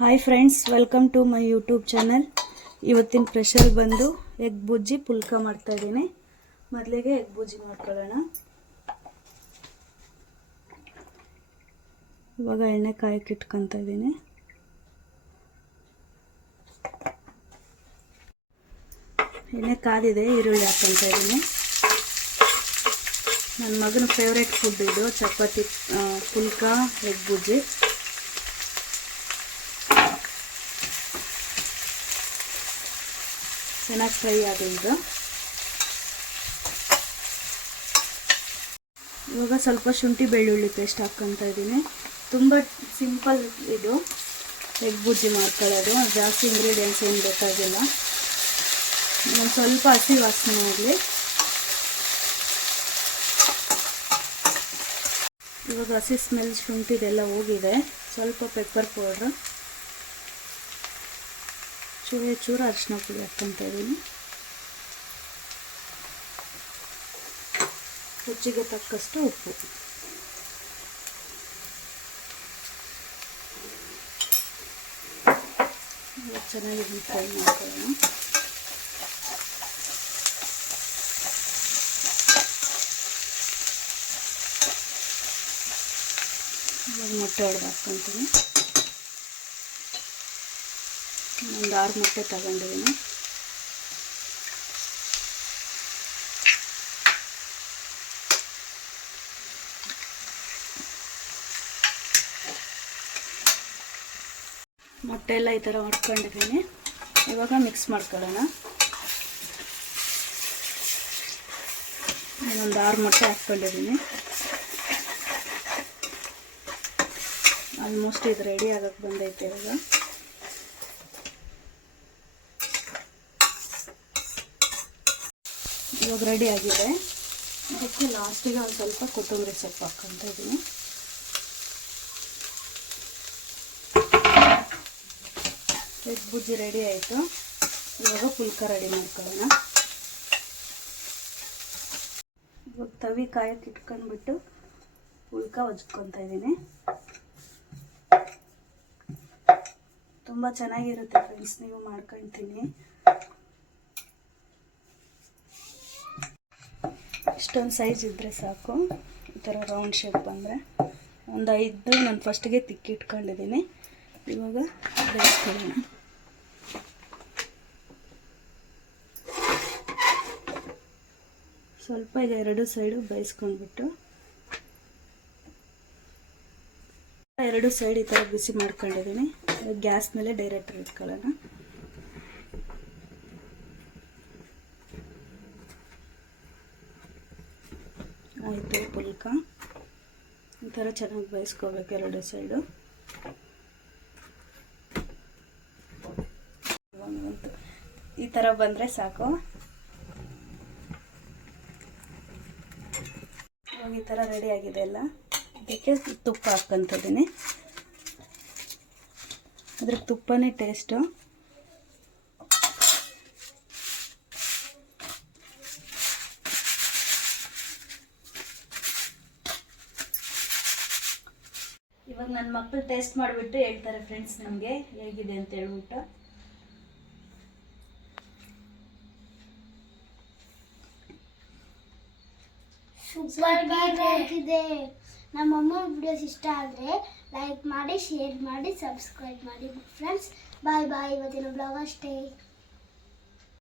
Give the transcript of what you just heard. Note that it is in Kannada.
Hi friends, welcome to my YouTube channel. ಇವತ್ತಿನ ಸ್ಪೆಷಲ್ ಬಂದು ಎಗ್ ಬುಜ್ಜಿ ಪುಲ್ಕ ಮಾಡ್ತಾ ಇದ್ದೀನಿ. ಮೊದಲಿಗೆ ಎಗ್ ಬುಜ್ಜಿ ಮಾಡ್ಕೊಳ್ಳೋಣ. ಇವಾಗ ಎಣ್ಣೆ ಕಾಯಕ್ಕೆ ಇಟ್ಕೊತಾ ಇದ್ದೀನಿ. ಎಣ್ಣೆ ಕಾದಿದೆ, ಈರುಳ್ಳಿ ಹಾಕ್ಕೊತಾ ಇದ್ದೀನಿ. ನನ್ನ ಮಗನ ಫೇವ್ರೇಟ್ ಫುಡ್ ಇದು, ಚಪಾತಿ ಪುಲ್ಕ ಎಗ್ ಬುಜ್ಜಿ. ಚೆನ್ನಾಗಿ ಫ್ರೈ ಆಗಿದೆ. ಇವಾಗ ಸ್ವಲ್ಪ ಶುಂಠಿ ಬೆಳ್ಳುಳ್ಳಿ ಪೇಸ್ಟ್ ಹಾಕ್ಕೊತಾ ಇದ್ದೀನಿ. ತುಂಬ ಸಿಂಪಲ್ ಇದು ಎಗ್ ಬುಜ್ಜಿ ಮಾಡ್ಕೊಳ್ಳೋದು, ಜಾಸ್ತಿ ಇಂಗ್ರೀಡಿಯೆಂಟ್ಸ್ ಏನು ಬೇಕಾಗಿಲ್ಲ. ಒಂದು ಸ್ವಲ್ಪ ಹಸಿ ವಾಸನೆ ಆಗಲಿ. ಇವಾಗ ಹಸಿ ಸ್ಮೆಲ್ ಶುಂಠಿದೆಲ್ಲ ಹೋಗಿದೆ. ಸ್ವಲ್ಪ ಪೆಪ್ಪರ್ ಪೌಡ್ರು, ಚೂರು ಅರಿಶಿನ ಪುಡಿ ಹಾಕ್ಕೊತಾ ಇದ್ದೀನಿ. ರುಚಿಗೆ ತಕ್ಕಷ್ಟು ಉಪ್ಪು. ಚೆನ್ನಾಗಿ ಫ್ರೈ ಮಾಡ್ಕೊಳ್ಳೋಣ. ಇವಾಗ ಮೊಟ್ಟೆ ಹೊಡೆದು ಹಾಕ್ಕೊತೀನಿ. ಒಂದು 6 ಮೊಟ್ಟೆ ತಗೊಂಡಿದ್ದೀನಿ. ಮೊಟ್ಟೆ ಎಲ್ಲ ಈ ಥರ ಹೊಡ್ಕೊಂಡಿದ್ದೀನಿ. ಇವಾಗ ಮಿಕ್ಸ್ ಮಾಡ್ಕೊಳ್ಳೋಣ. ನಾನೊಂದು 6 ಮೊಟ್ಟೆ ಹಾಕ್ಕೊಂಡಿದ್ದೀನಿ. ಆಲ್ಮೋಸ್ಟ್ ಇದು ರೆಡಿ ಆಗಕ್ಕೆ ಬಂದೈತೆ. ಇವಾಗ ರೆಡಿ ಆಗಿದೆ. ಅದಕ್ಕೆ ಲಾಸ್ಟಿಗೆ ಒಂದು ಸ್ವಲ್ಪ ಕೊತ್ತಂಬರಿ ಸೊಪ್ಪು ಹಾಕ್ಕೊತಾ ಇದ್ದೀನಿ. ಎಗ್ ಬುಜ್ಜಿ ರೆಡಿ ಆಯಿತು. ಇವಾಗ ಪುಲ್ಕ ರೆಡಿ ಮಾಡ್ಕೊಳ್ಳೋಣ. ಇವಾಗ ತವಿ ಕಾಯಕ್ಕೆ ಇಟ್ಕೊಂಡ್ಬಿಟ್ಟು ಪುಲ್ಕ ಹೊಜ್ಕೊತಾ ಇದ್ದೀನಿ. ತುಂಬ ಚೆನ್ನಾಗಿರುತ್ತೆ ಫ್ರೆಂಡ್ಸ್, ನೀವು ಮಾಡ್ಕೊಳ್ತೀನಿ. ಇಷ್ಟೊಂದು ಸೈಜ್ ಇದ್ದರೆ ಸಾಕು. ಈ ಥರ ರೌಂಡ್ ಶೇಪ್ ಬಂದರೆ ಒಂದು 5 ನಾನು ಫಸ್ಟಿಗೆ ತಿಕ್ಕಿಟ್ಕೊಂಡಿದ್ದೀನಿ. ಇವಾಗ ಬೇಯಿಸ್ಕೊಳ್ಳೋಣ. ಸ್ವಲ್ಪ ಈಗ 2 ಸೈಡು ಬೇಯಿಸ್ಕೊಂಡ್ಬಿಟ್ಟು 2 ಸೈಡ್ ಈ ಥರ ಬಿಸಿ ಮಾಡ್ಕೊಂಡಿದ್ದೀನಿ. ಗ್ಯಾಸ್ ಮೇಲೆ ಡೈರೆಕ್ಟ್ ಇಟ್ಕೊಳ್ಳೋಣ. ಆಯಿತು ಪುಲ್ಕ. ಈ ಥರ ಚೆನ್ನಾಗಿ ಬೇಯಿಸ್ಕೋಬೇಕು 2 ಸೈಡು. ಈ ಥರ ಬಂದರೆ ಸಾಕು. ಇವಾಗ ಈ ಥರ ರೆಡಿ ಆಗಿದೆ ಎಲ್ಲ. ಇದಕ್ಕೆ ತುಪ್ಪ ಹಾಕ್ಕೊತಿದ್ದೀನಿ. ಅದ್ರ ತುಪ್ಪನೇ ಟೇಸ್ಟು. ಇವಾಗ ನನ್ನ ಮಕ್ಕಳು ಟೇಸ್ಟ್ ಮಾಡಿಬಿಟ್ಟು ಹೇಳ್ತಾರೆ ಫ್ರೆಂಡ್ಸ್ ನಮಗೆ ಹೇಗಿದೆ ಅಂತ ಹೇಳ್ಬಿಟ್ಟು. ಸೂಪರ್ ಆಗಿದೆ. ನಮ್ಮಮ್ಮ ವಿಡಿಯೋಸ್ ಇಷ್ಟ ಆದರೆ ಲೈಕ್ ಮಾಡಿ, ಶೇರ್ ಮಾಡಿ, ಸಬ್ಸ್ಕ್ರೈಬ್ ಮಾಡಿ ಫ್ರೆಂಡ್ಸ್. ಬಾಯ್ ಬಾಯ್. ಇವತ್ತಿನ ಬ್ಲಾಗ್ ಅಷ್ಟೇ.